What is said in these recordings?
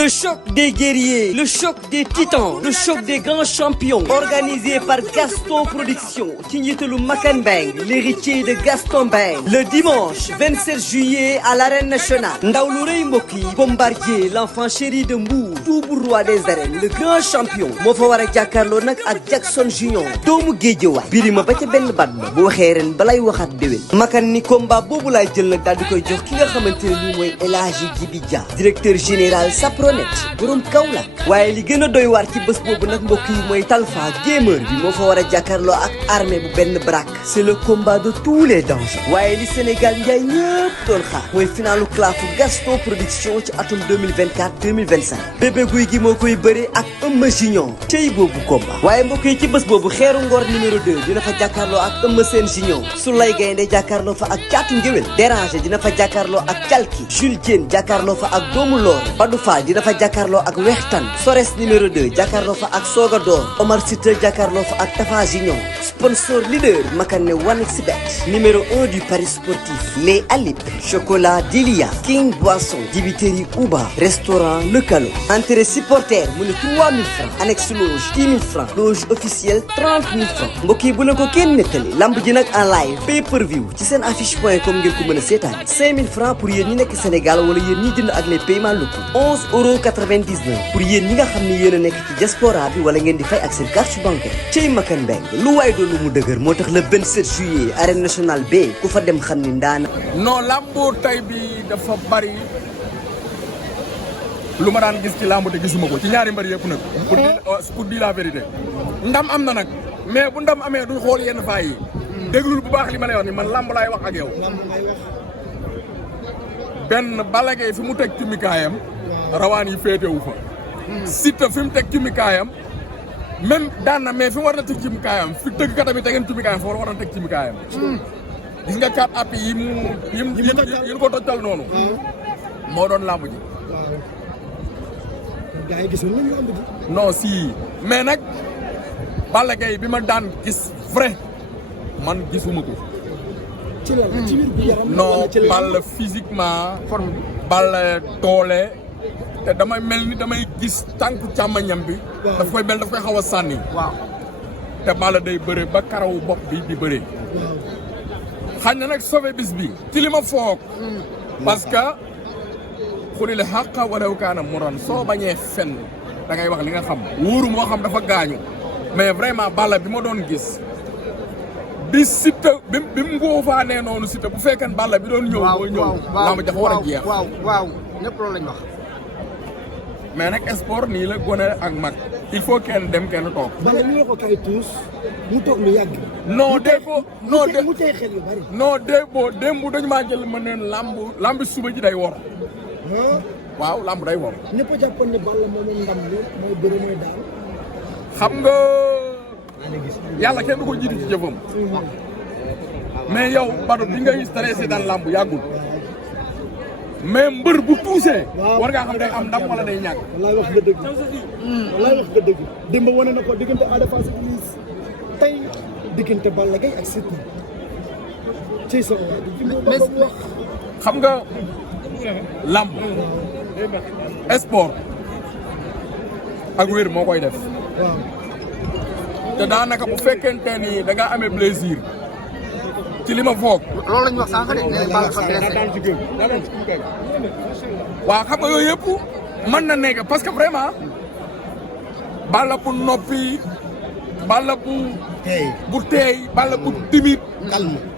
Le choc des guerriers, le choc des titans, le choc des grands champions. Organisé par Gaston Production ci njiitalu Makan Mbeng, l'héritier de Gaston Mbeng. Le dimanche 27 juillet à l'arène nationale. ndaw lu rëy mbokk yi Bombardier l'enfant chéri de Mbour, double roi des arènes, le grand champion moo fa war a jàkkaarloo nag ak Jackson Junior doomu Géejawaay birima ba ca benn bat ba bu waxee ren balay waxaat déwén. Makan ni combat boobu laay jël nag daal di koy jox ki nga xamante ne nii mooy El Hadji Djibi Dia, directeur général Sapronet borom Kaolack. waaye li gën a doy waar ci bés boobu nag mbokk yi mooy Talfa gamer bi moo fa war a jàkkaarloo ak armée bu benn brak. c'est le combat de tous les dangers. waaye li Sénégal njaay ñëpp doon xaar mooy finalu clafu Gaston Production ci atum 2024-2025. bébé guy gi moo koy bëre ak Eumeu Junior tey boobu combat. waaye mbokk yi ci bés boobu xeeru ngor numéro 2 dina fa jàkkaarloo ak Eumeu Sène Junior. Soulay Gaynde jàkkaarloo fa ak Caatu Ngéwél. Déranger dina fa jàkkaarloo ak Calki. Jules Diène jàkkaarloo fa ak Doomu Loor. Badou Fall dina fa jàkkaarloo ak Wextan. Sores numéro 2 jàkkaarloo fa ak Soga Door. Omar Sita jàkkaarloo fa ak Tafa Junior. sponsor leader Makane 1xBet. numéro 1 du Paris sportif. Les Alip. Chocolat Dilia. King Boisson. Dibiteri Uba. Restaurant Le Calo. Entrée supporter mu ne 3000 francs. annexe loge 10 000 francs. loge officielle 30 000 francs. mbokk yi bu leen ko kenn nettali. lamb ji nag en live. pay per view ci seen affiche.com ngeen ko mën a seetaan. 5000 francs pour yéen ñi nekk Sénégal wala yéen ñi jënd ak les paiements locaux. 11,99 pour yéen ñi nga xam ne yéen a nekk ci diaspora bi wala ngeen di fay ak seen carte bancaire. cey Makan Mbeng lu waay doon lu mu dëgër moo tax le 27 juillet arène nationale B ku fa dem xam ni ndaana. non lambu tay bi dafa bari lu ma daan gis ci lambu te gisuma ko ci ñaari mbër yëpp nag. pour dire la vérité. ndam am na nag mais bu ndam amee duñ xool yenn faay yi. déglul bu baax li ma lay wax ni man lamb laay wax ak yow. benn Balla Gaye fi mu teg ci mikaayam rawaan yi féetewu fa. Siteu fi mu teg ci mikaayam même daan na mais fi mu war na teg ci mikaayam fi tëggkat bi tegeen ci mikaayam fa war na teg ci mikaayam. gis nga 4 appuis yi mu ko tojtal noonu. moo doon lamb ji. gaa yi gisul nañu lamb ji. non si mais nag Balla Gaye bi ma daan gis vrai man gisuma ko. ci la ci biir bi yaram. non Balla physiquement. forme bi Balla doole. te damay mel ni damay gis tànku càmmañam bi. daf koy xaw a sànni. waaw te Balla day bëre ba karawu bopp bi di bëre. xañ na nag sauvé bis bi. ci li ma foog. parce que xulil xàqa walaw kaana muran soo bañee fenn da ngay wax li nga xam. wóoru moo xam dafa gaañu. mais vraiment Balla bi ma doon gis. bi Siteu bi mu ngóofaanee noonu Siteu bu fekkee Balla bi doon ñëw. mooy ñëw làmb dafa war a jeex. waaw ñëpp loolu lañ wax. mais nag sport nii la gone ak mag. il faut kenn dem kenn toog. Balla ñu ko kay tuus mu toog lu yàgg. non déggoo non dé mu tey xel yu bari. non déggoo démb dañu maa jël ma ne lamb suba ji day wor. waaw lamb day wor. ñëpp a jàppoon ne Balla moom ndam mooy bëri mooy daal. xam nga yàlla kenn du ko jiitu ci jëfam. mais yow Badou bi ngay stressé daan lamb yàggul. mais mbër bu tuusee. war ngaa xam day am ndam wala day ñàkk. wallaay wax nga dëgg. wallaay wax nga dëgg. démb wane na ko diggante Ada Fass ak Liss tey diggante Balla Gaye ak Siteu. ci sa xam nga lamb sport ak wér moo koy def. waaw. te daanaka bu fekkente ni da ngaa amee plaisir ci li ma foog. loolu la ñu wax sànq de nee nañ Balla fa blessé. waaw xam nga yooyu yëpp mën na nekk parce que vraiment Balla bu noppi Balla bu teey Balla bu timide.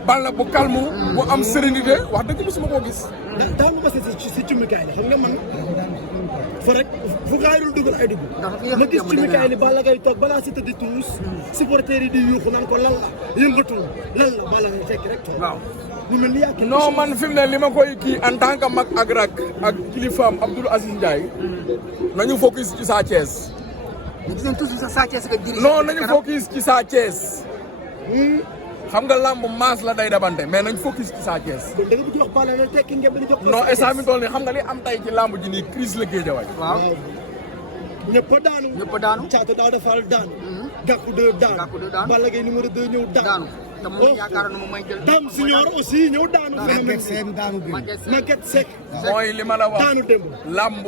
Balla bu calme. bu am sérénité wax dëgg mosuma koo gis. daaw ma si cumikaay la xam nga man fa rek fu gaayul dugal ay dugg. ma gis cumikaay li Balla Gaye toog balaa Siteu di tuus supporters yi di yuuxu naan ko lan la yëngatul lan la Balla Gaye fekk rek toog. waaw mu mel ni yaa non man fi mu ne li ma koy kii en tant que mag ak rak ak kilifaam Abdoul Aziz Ndiaye nañu focus ci Sa Thiès. ñu gis nañ toujours sax Sa Thiès nga dirigé. non nañu focus ci Sa Thiès. xam nga lamb maas la day dabante mais nañ focus ci Sa Thiès. kon da nga bëgg wax Balla la tekki ngeen di jox. non instant mi toll nii xam nga li am tay ci lamb ji nii crise la Guédiawaye. waaw ñëpp a daanu. ñëpp a daanu. Caatu Daouda Fall daanu. Gàkku 2 daanu. Gàkku 2 daanu. Balla Gaye numéro 2 ñëw daanu. te moom yaakaar na moom may jël. Dame Junior aussi ñëw daanu. Maguette Sène daanu bi. Maguette Seck mooy li ma la wax daanu démb. lamb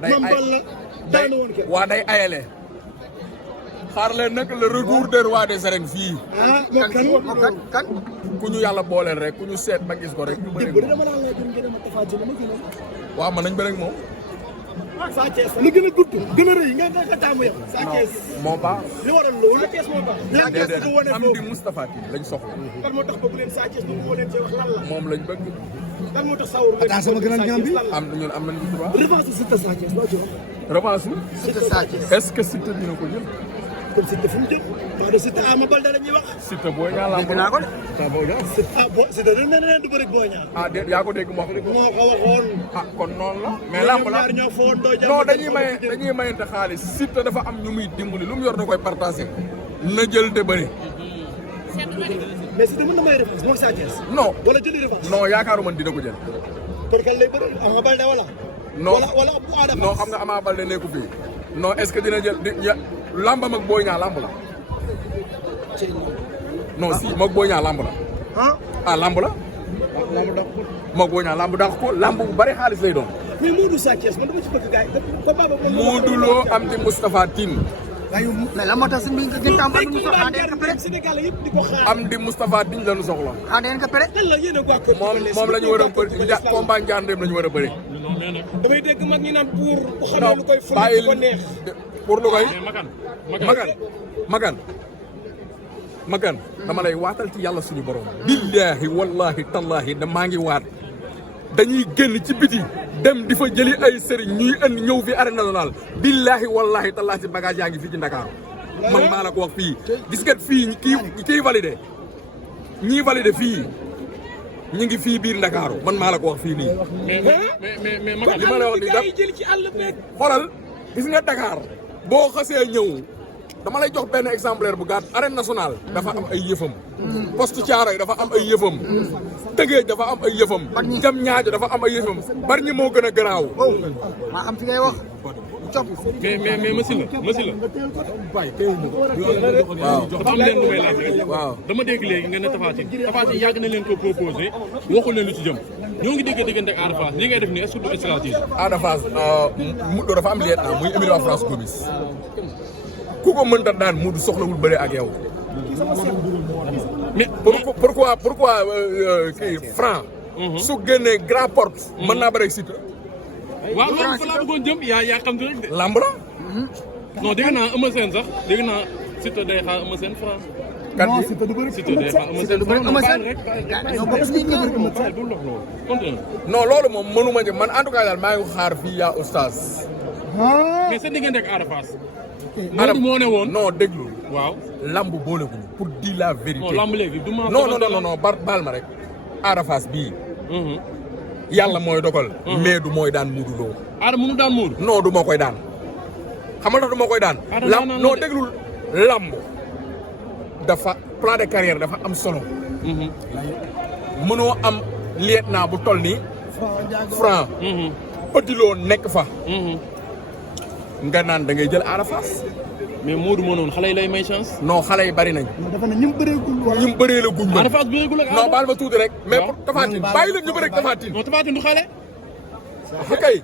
Mame Balla daanu woon kenn. waa day ayale xaar leen nag le retour des rois des arènes fii kan ku ñu yàlla booleel rek ku ñu seet ba gis ko rek ñu bëri dégg dama la lay gën ngeen ma Tapha Tine dama gën waaw man nañ bëri ak moom Sa Thiès li gën a gudd gën a rëy nga taamu yow Sa Thiès moo baax li waral loolu Sa Thiès moo baax Sa Thiès bu wane am foofu di Moustapha Tine lañ soxla kan moo tax bëgg leen Sa Thiès bu leen ci wax lan la moom lañ bëgg kan moo tax sawur leen sama grand ñam bi am ñun am nañ ci droit revanche Siteu Sa Thiès loo ci wax revanche Siteu Sa Thiès est-ce que Siteu dina ko jël comme Siteu fu mu jëm wax de Siteu Ama Baldé la ñuy wax Siteu booy ñaa lamb dégg naa ko de Siteu dañ ne du bëri Boy Niang ah déet yaa ko dégg moo moo ko waxoon ah kon noonu la mais lamb la ñoo foon doo non dañuy mayante xaalis Siteu dafa am ñu muy dimbali lu mu yor da koy partagé na jël te bëri mais Siteu mën na may revanche moom Sa Thiès non wala jëli revanche non yaakaaruma dina ko jël pour kan lay bëri Ama Baldé wala non wala bu Ada non xam nga Ama Baldé nekku fii non est-ce que dina jël lambam ak Boy Niang lamb la non si moog Boy Niang lamb la ah lamb la moog Boy Niang lamb dàq ko lamb bu bari xaalis lay doon mais Modou Sa Thiès man dama ci bëgg gars yi ko baba Modou Lo am di Moustapha Tine mais la moo tax suñu ngeen tàmbali mu soxla ngeen ko pare Sénégal yëpp di ko xaar am di Moustapha Tine lañu soxla ngeen ko pare lan la yéen a ko moom la ñu war a bëri combat njàndeem la ñu war a bëri damay dégg mag ñi naan pour bu xamee lu koy fële ko neex pour lu koy magan dama lay waatal ci yàlla suñu borom billaahi wallahi tallahi da maa ngi waat dañuy génn ci biti dem di fa jëli ay sëriñ ñuy indi ñëw fi arène nationale billaahi wallahi tallahi ci bagage yaa ngi fii ci Dakar man maa la ko wax fii gis nga fii kii validé ñii validé fii ñu ngi fii biir Ndakaaru man maa la ko wax fii nii mais Makan li ma la wax nii daf jël ci àll beeg xoolal gis nga Dakar boo xasee ñëw dama lay jox benn exemplaire bu gàtt arène nationale dafa am ay yëfam poste Thiaroye dafa am ay yëfam Tëngéej dafa am ay yëfam jam ñaajo dafa am ay yëfam bari ñi moo gën a garaaw maa xam fi ngay wax cop mais Massila waaw dafa am leen lu may laaj rek waaw dama dégg léegi nga ne Tapha Tine yàgg na leen ko proposé waxul leen lu ci jëm ñoo ngi dégg diggante ak Ada Fass li ngay def ni est-ce que du stratégie Ada Fass Modou dafa am liet na muy Émile France Gomis ku ko mënta daan Modou soxlawul bëre ak yow mais pourquoi kii Franc su génnee grand porte mën naa bëre Siteu waaw loolu fa laa bëggoon jëm yaa xam rek de lamb la non dégg naa Eumeu Sène sax dégg naa Siteu day xaar Eumeu Sène Franc kan Siteu day xaar Eumeu Sène Franc bul lox loolu continue non loolu moom mënuma jëm man en tout cas daal maa ngi xaar fii yaa oustaz mais sa diggante ak Ada Fass Modou moo ne woon non déglu waaw lamb boolekuñu pour dire la vérité non lamb léegi du ma non baal ma rek Ada Fass bii yàlla mooy dogal mais du mooy daan Modou Lo Ada mënu daan Modou non du ma koy daan xam nga du ma koy daan lamb non déglul lamb dafa plan de carrière dafa am solo mënoo am lieutenant bu toll ni Franc Petit Lo nekk fa nga naan da ngay jël Ada Fass mais Modou moo noonu xale yi lay may chance non xale yi bari nañ dafa ne ñum bëreegul ñum bëree la guñ Ada Fass bëreegul ak non baal ma tuuti rek mais pour Tapha Tine bàyyi leen ñu bëre ak Tapha Tine non Tapha Tine du xale kay